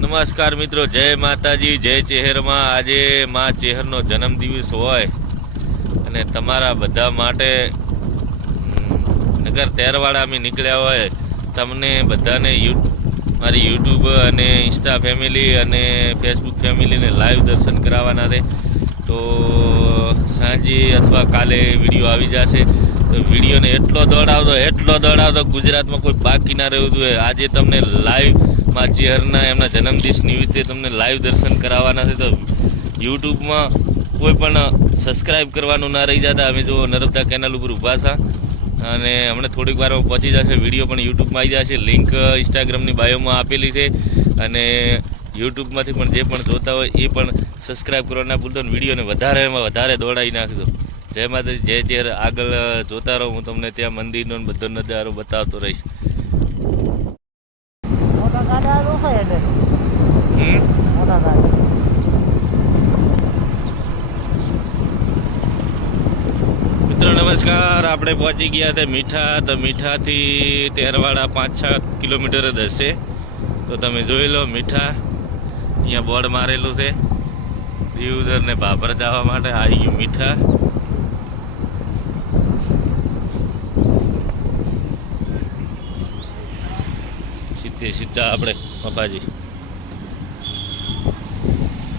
નમસ્કાર મિત્રો, જય માતાજી, જય ચેહરમાં। આજે માં ચેહરનો જન્મદિવસ હોય અને તમારા બધા માટે નગર તેરવાડા અમે નીકળ્યા હોય, તમને બધાને મારી યુટ્યુબ અને ઇન્સ્ટા ફેમિલી અને ફેસબુક ફેમિલીને લાઈવ દર્શન કરાવવાના છે। તો સાંજે અથવા કાલે વિડીયો આવી જશે। તો વિડીયોને એટલો દોડાવતો ગુજરાતમાં કોઈ બાકી ના રહેવું જોઈએ। આજે તમને લાઈવ માં ચેહરના એમના જન્મદિવસ નિમિત્તે તમને લાઈવ દર્શન કરાવવાના છે। તો યુટ્યુબમાં કોઈ પણ સબસ્ક્રાઈબ કરવાનું ના રહી જતા। અમે જો નર્મદા કેનાલ ઉપર ઊભા છે અને હમણાં થોડીક વારમાં પહોંચી જશે। વિડીયો પણ યુટ્યુબમાં આવી જશે। લિંક ઇન્સ્ટાગ્રામની બાયોમાં આપેલી છે અને યુટ્યુબમાંથી પણ જે પણ જોતા હોય એ પણ સબસ્ક્રાઈબ કરવા ના ભૂલતો। વિડીયોને વધારેમાં વધારે દોડાવી નાખજો। જય માતાજી, જય ચેહર। આગળ જોતા રહો, હું તમને ત્યાં મંદિરનો બધો નજારો બતાવતો રહીશ। મિત્રો નમસ્કાર, આપણે પહોંચી ગયા હતા મીઠા। તો મીઠાથી તેરવાડા 5-6 કિલોમીટર જ હશે। તો તમે જોઈ લો, મીઠા અહીંયા બોર્ડ મારેલું છે દીવદર ને ભાભર જવા માટે। આવી ગયું મીઠા। સીધા આપણે મપાજી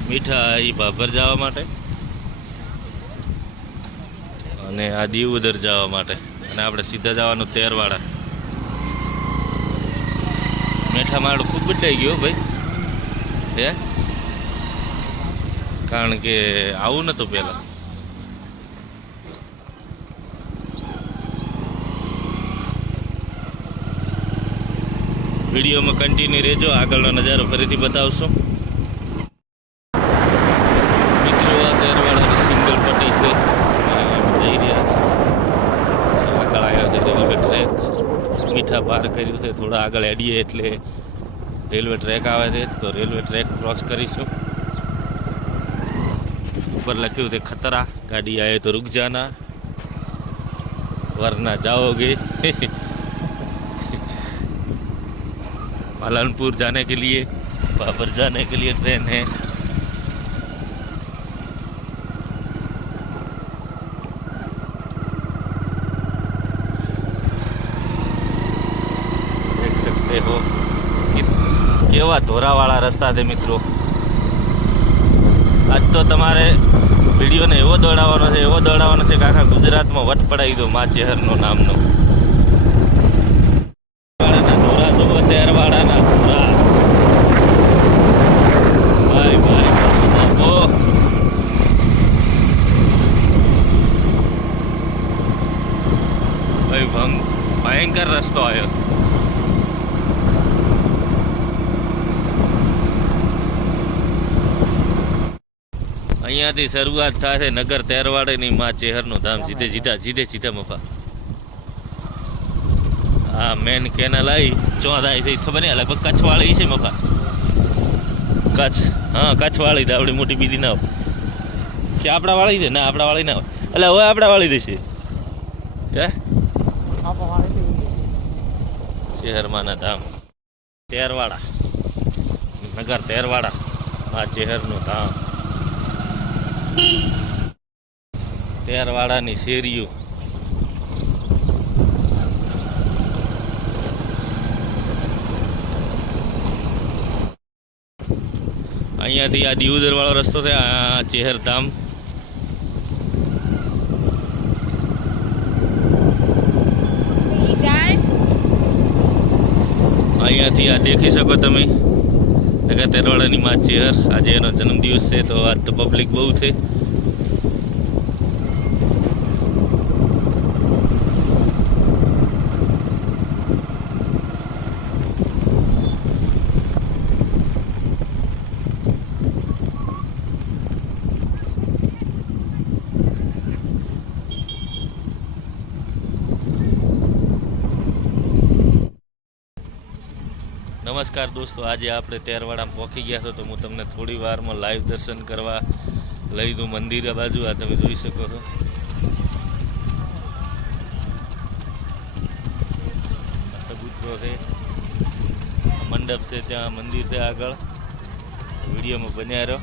મીઠા એ ભાભર જવા માટે અને આ દીવદર જવા માટે, અને આપણે સીધા જવાનું તેરવાડા। મીઠા માળ ખૂબ બદલાઈ ગયો ભાઈ, હે, કારણ કે આવું નતું પહેલા। વિડીયોમાં કન્ટિન્યુ રહેજો, આગળનો નજારો ફરીથી બતાવશો। મિત્રો આ તેરવાડાની સિંગલ પટ્ટી છે, જઈ રહ્યા આગળ આવ્યો છે રેલવે ટ્રેક। મીઠા પાર કર્યું છે, થોડા આગળ હેડીએ એટલે રેલવે ટ્રેક આવે છે। તો રેલવે ટ્રેક ક્રોસ કરીશું। ઉપર લખ્યું છે ખતરા, ગાડી આए तो रुक जाना वरना जाओगे। पालनपुर जाने के लिए, भाभर जाने के लिए ट्रेन है। देख सकते हो केवा धोरावाળા રસ્તા છે મિત્રો। આજ તો તમારે વિડીયોને એવો દોડાવવાનો છે કે આખા ગુજરાતમાં વટ પડાવી દો માં ચેહરનો નામનો। તેરવાડાના ધોરા ભાઈ ભયંકર રસ્તો આવ્યો। અહીંયાથી શરૂઆત થાય છે નગર તેરવાડાની માં ચેહરનું ધામ। સીધે મફા આ મેન કેનાલ આવી ચોદાઈ થઈ, ખબર નહીં, લગભગ કચ્છવાળી છે મફા। કચ્છ, હા કચ્છવાળી છે, આપણી મોટી બીજી ના હોય કે આપણા વાળી છે? ના, આપણા વાળી ના હોય, એટલે હવે આપણા વાળી દેશે હે ચેહરમાંના ધામ તેરવાડા, નગર તેરવાડા માં ચેહરનું ધામ। તેરવાડાની શેરીઓ અહીંયાથી આ દીવદર વાળો રસ્તો છે, આ ચેહર ધામ। અહીંયાથી આ દેખી શકો તમે નગર તેરવાડાની માં ચેહર। આજે એનો જન્મદિવસ છે, તો આજ તો પબ્લિક બહુ છે। નમસ્કાર દોસ્તો, આજે આપણે તેરવાડામાં પહોંચી ગયા છો। તો હું તમને થોડી વારમાં લાઈવ દર્શન કરવા લઈ દઉં મંદિર બાજુ। આ તમે જોઈ શકો છો, સબૂતરો છે, મંડપ છે, ત્યાં મંદિર છે આગળ। વિડીયોમાં બન્યા રહો.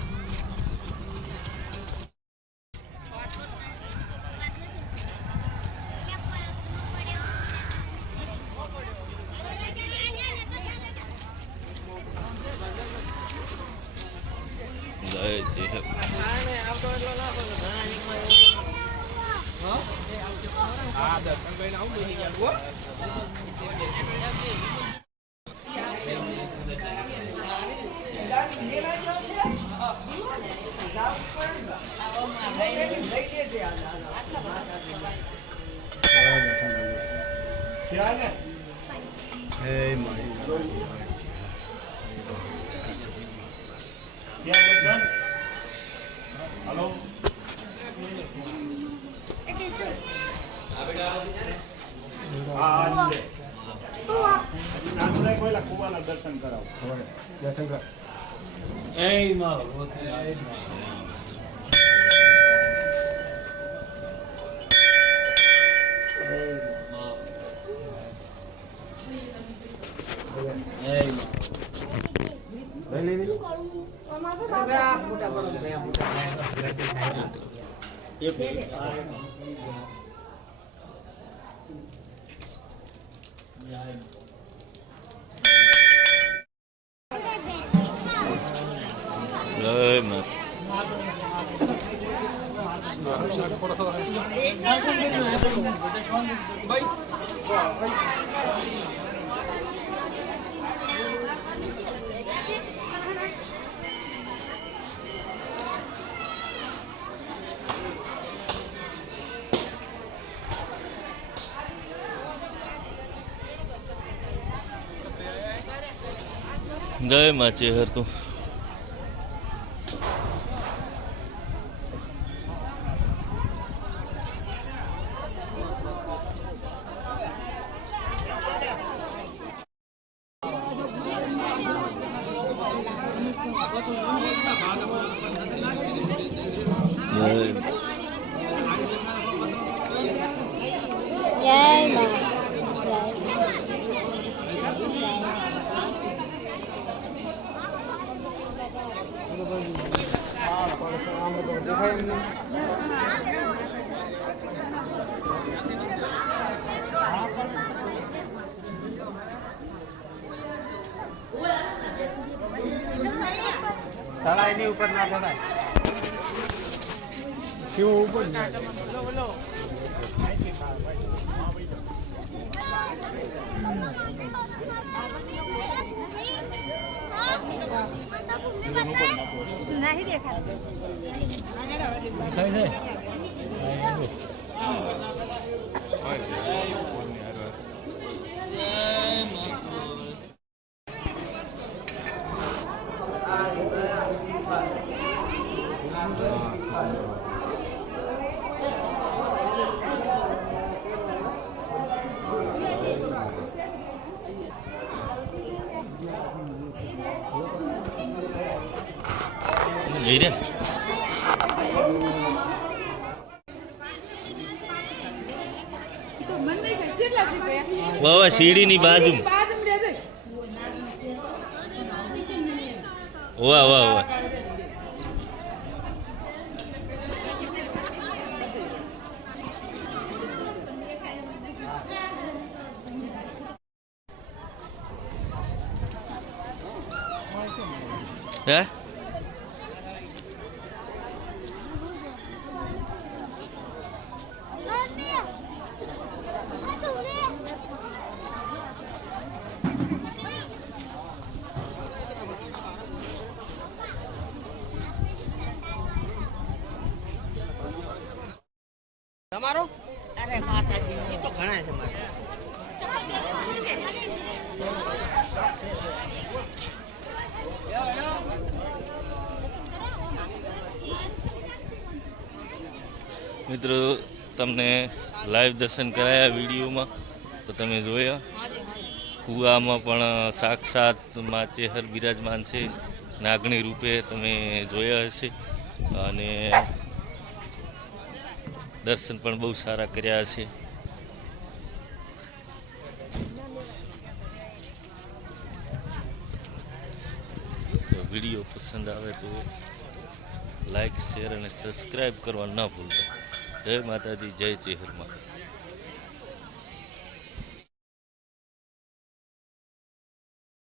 દર્શન કરાવો દર્શન કર જય માં ચેહર તું એની ઉપર ના ચડાય કેવું ઉપર नहीं देखा બાબા સીડીની બાજુ વાહ વાહ વાહ હે તમારો અરે માતાજી એ તો ઘણા છે મારે મિત્રો તમને લાઈવ દર્શન કરાયા વિડીયોમાં તો તમે જોયા કુવામાં પણ સાક્ષાત માં ચેહર બિરાજમાન છે નાગણી રૂપે તમે જોયા હશે અને દર્શન પણ બહુ સારા કર્યા છે. વિડીયો પસંદ આવે તો લાઈક શેર અને સબસ્ક્રાઈબ કરવા ન ભૂલતા. જય માતાજી, જય ચેહર માતા.